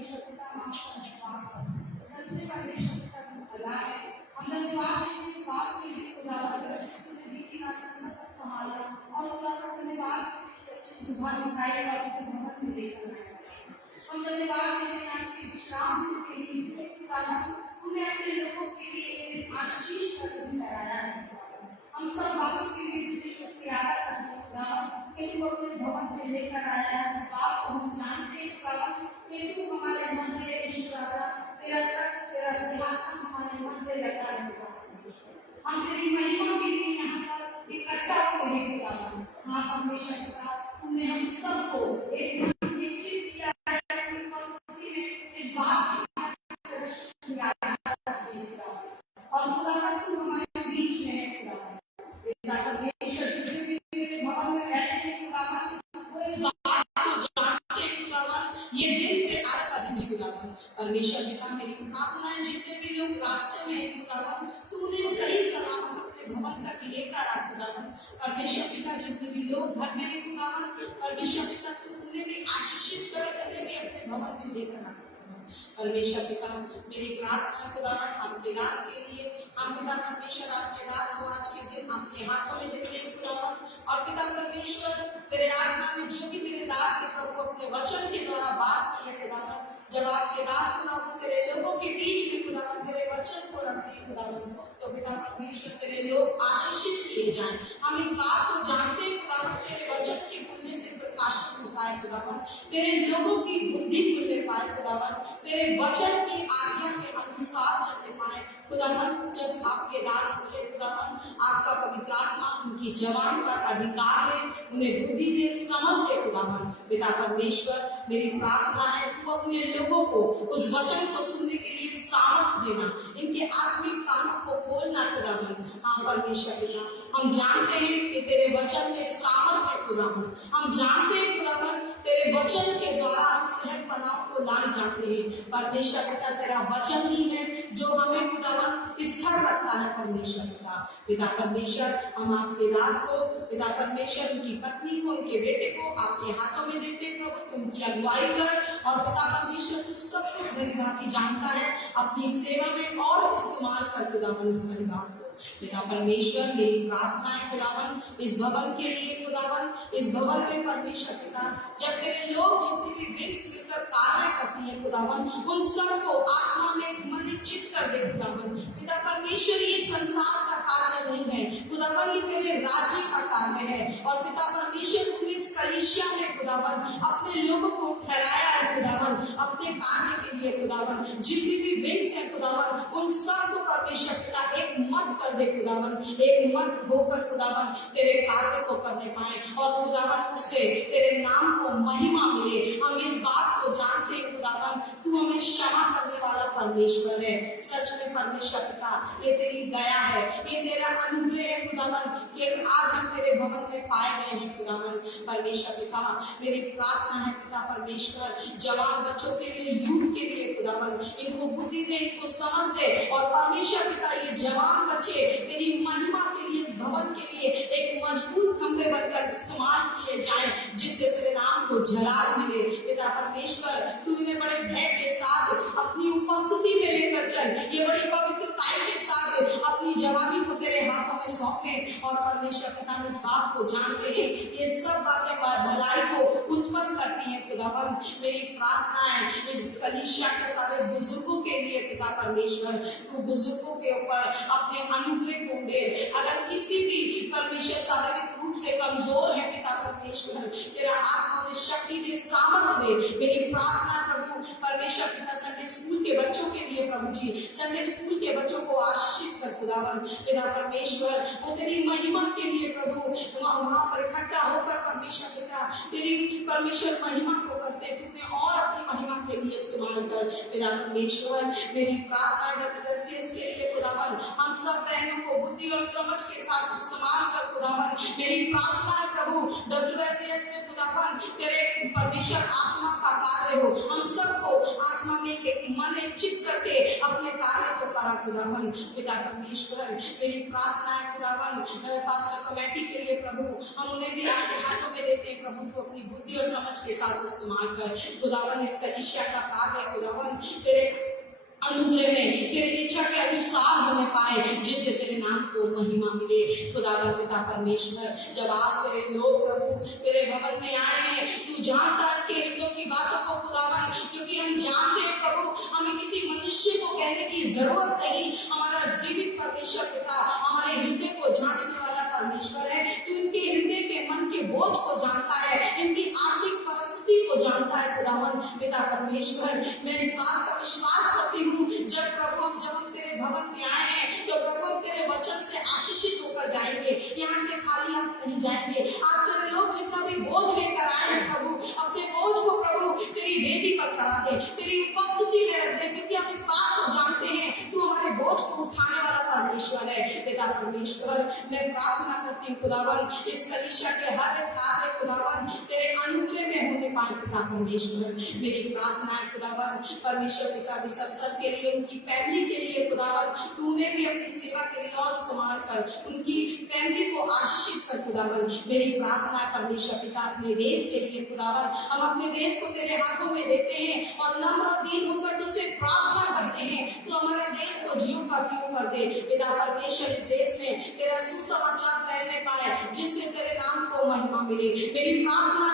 परमेश्वर पिता हम आपका धन्यवाद करते हैं। सच में परमेश्वर पिता तुम भला है। हम धन्यवाद देते हैं इस बात के लिए खुदावंद तुमने बीती रात का सफर संभाला और खुदावंद धन्यवाद देते हैं अच्छी सुबह दिखाई और अपने भवन में लेकर आए। हम धन्यवाद देते हैं आज के विश्राम के लिए खुदावंद तुमने अपने लोगों के लिए आशीष का दिन ठहराया है। हम सब बातों के लिए तुझे शुक्रिया करते हैं खुदावंद कि तू अपने भवन में लेकर आया है। इस बात को हम जानते हैं खुदावंद कि तू हमारे मन में ईश्वर राजा तेरा तख्त तेरा सिंहासन हमारे मन में लगा है। हम तेरी महिमा के लिए यहाँ पर इकट्ठा हुए हैं खुदावंद। हाँ परमेश्वर पिता तूने हम सबको एक निश्चित किया है अपनी उपस्थिति में इस बात की शुक्रिया करते हैं और खुदावंद तू हमारे बीच में है खुदावंद। पिता परमेश्वर जिसने भी तेरे भवन में बैठे हैं खुदावंद वो इस बात को जानते हैं खुदावंद ये दिन तेरे आज का दिन है खुदावंद। परमेश्वर पिता मेरी प्रार्थना है जितने भी लोग रास्ते में हैं खुदावंद तूने सही सलामत अपने भवन तक लेकर आ खुदावंद। परमेश्वर पिता जितने भी लोग घर में हैं खुदावंद परमेश्वर पिता तू उन्हें भी आशीषित कर उन्हें भी अपने भवन में लेकर आ। परमेश्वर पिता मेरी प्रार्थना खुदावंद आपके दास के लिए हम पिता परमेश्वर आपके दास को आज के दिन आपके हाथों में देते हैं खुदावंद। और पिता परमेश्वर तेरे आत्मा में जो भी तेरे दास के प्रभु अपने वचन के द्वारा बात की है खुदावंद जब आपके दास खुदावंद तेरे लोगों के बीच में खुदावंद तेरे वचन को रखते हैं खुदावंद तो पिता परमेश्वर तेरे लोग आशीषित किए जाएं। हम इस बात को जानते हैं खुदावंद तेरे वचन के खुलने से प्रकाशित होता है खुदावंद तेरे लोगों की बुद्धि खुलने पाए खुदावंद तेरे वचन की आज्ञा के अनुसार चलने पाए खुदावंद। जब आपके दास बोले खुदावंद आपका पवित्र आत्मा उनकी जवान पर अधिकार है उन्हें बुद्धि दे समझ दे खुदावंद। पिता परमेश्वर मेरी प्रार्थना है तू अपने लोगों को उस वचन को सुनने के लिए सामर्थ देना इनके आत्मिक कानों को खोलना खुदावंद। हाँ परमेश्वर पिता हम जानते हैं कि तेरे वचन में सामर्थ है खुदावंद। हम जानते हैं खुदावंद तेरे वचन के द्वारा हम सेहत बनाव को लाए जाते हैं। परमेश्वर पिता तेरा वचन ही है जो हमें खुदावंद स्थिर रखता है परमेश्वर पिता। पिता परमेश्वर हम आपके दास को पिता परमेश्वर उनकी पत्नी को उनके बेटे को आपके हाथों में देते प्रभु उनकी अगुवाई कर और पिता परमेश्वर तू सब कुछ भली भांति जानता है अपनी सेवा में और इस्तेमाल कर खुदावंद इस परिवार को। पिता परमेश्वर मेरी प्रार्थना है खुदावंद इस भवन के लिए खुदावंद इस भवन में परमेश्वर पिता जब तेरे लोग जितने भी वृक्ष मिलकर कार्य करती है खुदावंद उन सबको आत्मा में मनिचित कर दे खुदावंद। पिता परमेश्वर ये संसार का कार्य नहीं है खुदावंद ये तेरे राज्य का कार्य है और पिता परमेश्वर तूने इस कलीसिया में खुदावंद अपने लोगों को ठहराया है खुदावंद अपने कार्य के लिए खुदावंद। जितने भी वृक्ष है खुदावंद उन सबको परमेश्वर पिता एक मत कर दे खुदावंद एक मत होकर खुदावंद तेरे कार्य को करने पाए और खुदावंद उससे तेरे नाम को महिमा मिले। हम इस बात को जानते हैं खुदावंद तू हमें क्षमा करने वाला परमेश्वर है। सच में परमेश्वर पिता ये तेरी दया है ये तेरा अनुग्रह है खुदावंद कि आज हम तेरे भवन में पाए गए हैं खुदावंद। परमेश्वर पिता मेरी प्रार्थना है पिता परमेश्वर जवान बच्चों के लिए यूथ के लिए खुदावंद इनको बुद्धि दे इनको समझ दे और परमेश्वर पिता ये जवान बच्चे तेरी महिमा के लिए इस भवन के लिए एक मजबूत खंभे बनकर इस्तेमाल किए जाए जिससे तेरे नाम को जलाल मिले। पिता परमेश्वर तू इन्हें बड़े भय के साथ अपनी उपस्थिति में लेकर चल ये बड़ी पवित्रताई के साथ अपनी जवानी को तेरे हाथों में सौंपे और परमेश्वर पिता हम इस बात को जानते हैं ये सब बातें भलाई को उत्पन्न करती है खुदावंद। मेरी प्रार्थना है इस कलीसिया के सारे बुजुर्गों के लिए पिता परमेश्वर तू बुजुर्गों के ऊपर अपने अनुग्रह को दे। अगर किसी भी परमेश्वर शारीरिक रूप से कमजोर है पिता परमेश्वर तेरा आत्मा में शक्ति दे सामर्थ दे। मेरी प्रार्थना प्रभु परमेश्वर पिता संडे स्कूल के बच्चों के लिए प्रभु जी संडे स्कूल के बच्चों को आशीषित कर खुदावंद। पिता परमेश्वर वो तेरी महिमा के लिए प्रभु वहां पर इकट्ठा होकर परमेश्वर पिता तेरी परमेश्वर महिमा को करते तूने और अपनी महिमा के लिए इस्तेमाल कर। पिता परमेश्वर मेरी प्रार्थना WSCS के लिए खुदावंद हम सब बहनों को बुद्धि और समझ के साथ इस्तेमाल कर खुदावंद। मेरी प्रार्थना है प्रभु WSCS में खुदावंद तेरे परमेश्वर आत्मा का कार्य हो हम सबको आत्मा में एक मन चित करके अपने कार्य को करा खुदावंद। पिता परमेश्वर मेरी प्रार्थना है खुदावंद पास्टर कमेटी के लिए प्रभु हम उन्हें भी आपके हाथों में देते हैं प्रभु तू अपनी बुद्धि और समझ के साथ इस्तेमाल कर। खुदावन इस कलीसिया का कार्य खुदावन तेरे अनुग्रह में तेरे इच्छा के अनुसार होने पाए, जिससे तेरे नाम को महिमा मिले। खुदावन पिता परमेश्वर, जब आज तेरे लोग प्रभु तेरे भवन में आए हैं, तू जानता है कि हृदयों की बातों को खुदावन, क्योंकि हम जानते हैं प्रभु हमें किसी मनुष्य को कहने की जरूरत नहीं। हमारा जीवित परमेश्वर पिता हमारे हृदय को जांचने वाला परमेश्वर है। तू इनके हृदय के मन के बोझ को जानता है, इनकी आर्थिक परिस्थिति को जानता है। खुदावन पिता परमेश्वर, मैं इस बात का विश्वास करती हूँ जब हम तेरे भवन में आए हैं तो प्रभु हम तेरे वचन से आशीषित होकर जाएंगे, यहाँ से खाली हम नहीं जाएंगे। आज तेरे लोग जितना भी बोझ लेकर आए हैं प्रभु, अपने बोझ को प्रभु तेरी वेदी पर चढ़ा दे, तेरी उपस्थिति में रख दे, क्योंकि हम इस बात को जानते हैं तू हमारे बोझ को उठाने वाला परमेश्वर है। पिता परमेश्वर, मैं प्रार्थना करती हूँ खुदावन इस कलीसिया के हर एक कार्य खुदावन तेरे अनुग्रह में होने पाए। पिता परमेश्वर, मेरी प्रार्थना है खुदावन परमेश्वर पिता विसर्जन के लिए, उनकी फैमिली के लिए खुदावन तूने भी अपनी सेवा के लिए और इस्तेमाल कर, उनकी फैमिली को आशीषित कर। खुदावन मेरी प्रार्थना है परमेश्वर पिता अपने देश के लिए खुदावन, हम अपने देश को तेरे हाथों में देते हैं और नम्र और दीन होकर तुझसे प्रार्थना करते हैं तो हमारे देश को जीव का त्यों कर दे। पिता परमेश्वर, इस देश में तेरा सुसमाचार फैलने पाए, जिससे तेरे नाम को महिमा मिले। मेरी प्रार्थना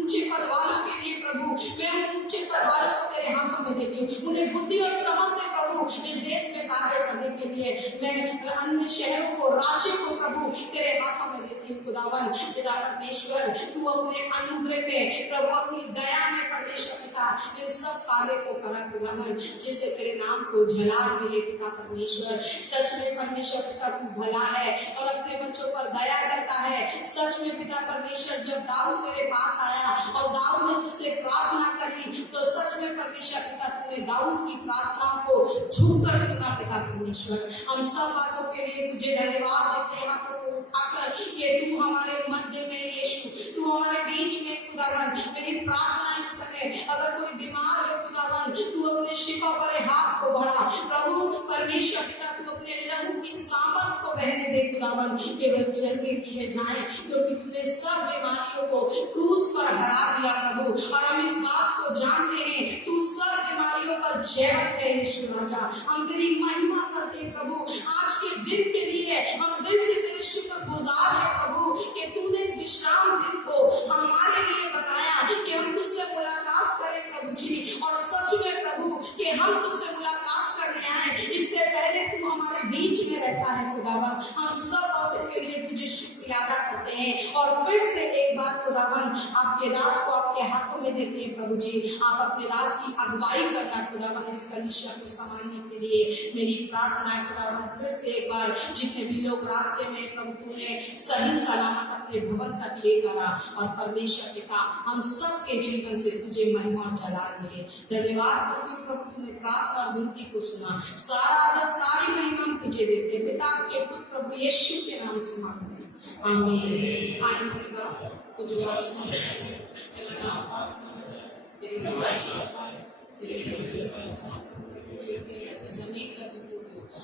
ऊंचे पद वालों के लिए प्रभु, मैं ऊंचे पद वालों को तेरे हाथों में देती हूँ, उन्हें बुद्धि और समझ दे प्रभु इस देश में कार्य करने के लिए। मैं अन्य शहरों को, राज्य को प्रभु तेरे हाथों में देती हूँ। खुदावन पिता परमेश्वर, तू अपने अनुग्रह में प्रभु अपनी दया में परमेश्वर पिता इन सब कार्य को करा खुदावन, जिससे तेरे नाम को जलाल मिले। पिता परमेश्वर, सच में परमेश्वर पिता तू भला है और अपने बच्चों पर दया करता है। सच में पिता परमेश्वर, जब दाऊद तेरे पास आया और दाऊद ने तुझसे प्रार्थना करी तो सच में परमेश्वर पिता तूने दाऊद की प्रार्थना को झुककर सुना। पिता परमेश्वर, हम सब बातों के लिए तुझे धन्यवाद देते हैं, हाथों को उठाकर कि तू हमारे मध्य में यीशु, तू हमारे बीच में खुदावन। मेरी प्रार्थना इस समय, अगर कोई बीमार है खुदावन, तू अपने शिफा भरे हाथ को बढ़ा प्रभु परमेश्वर पिता, तू अपने लहू की सामर्थ को बहने दे खुदावन, केवल चलते किए जाए, क्योंकि तूने सब बीमारियों को क्रूस पर हरा दिया प्रभु। और हम इस बात को जानते हैं तू सब बीमारियों पर जयवंत है यीशु राजा। हम तेरी महिमा करते हैं प्रभु, आज के दिन के लिए हम दिल से तेरे शुक्रगुजार हैं प्रभु कि तूने इस विश्राम दिन को हमारे लिए बनाया कि हम तुझसे मुलाकात करें प्रभु जी। और सच में प्रभु कि हम तुझसे मुलाकात करने आए, इससे पहले तू हमारे बीच में रहता है खुदावन। हम सब बातों के लिए तुझे शुक्रिया अदा करते हैं और फिर से एक बार खुदावन आपके दास को आपके हाथों में देते हैं प्रभु जी। आप अपने दास की अगुवाई करना खुदावन, इस कलीसिया को संभालने के लिए मेरी प्रार्थना है खुदावन। फिर से एक बार जितने भी लोग रास्ते में प्रभु तूने सही सलामत अपने भवन तक लेकर आ, और परमेश्वर पिता हम सब के जीवन से तुझे महिमा और जलाल मिले। धन्यवाद प्रभु, तूने प्रार्थना और विनती को सुना, सारा सारी महिमा हम तुझे देते हैं पिता के पुत्र प्रभु यीशु के नाम से मांगते हैं, आमीन।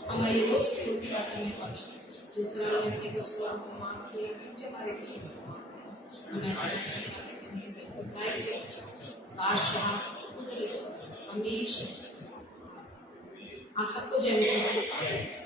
हमारे रोज की रोटी आज हमें बख्श, जिस तरह हमने अपने गुस्सों को माफ किया क्योंकि हमारे गुस्से हमें बादशाह हमेशा। आप सबको जय।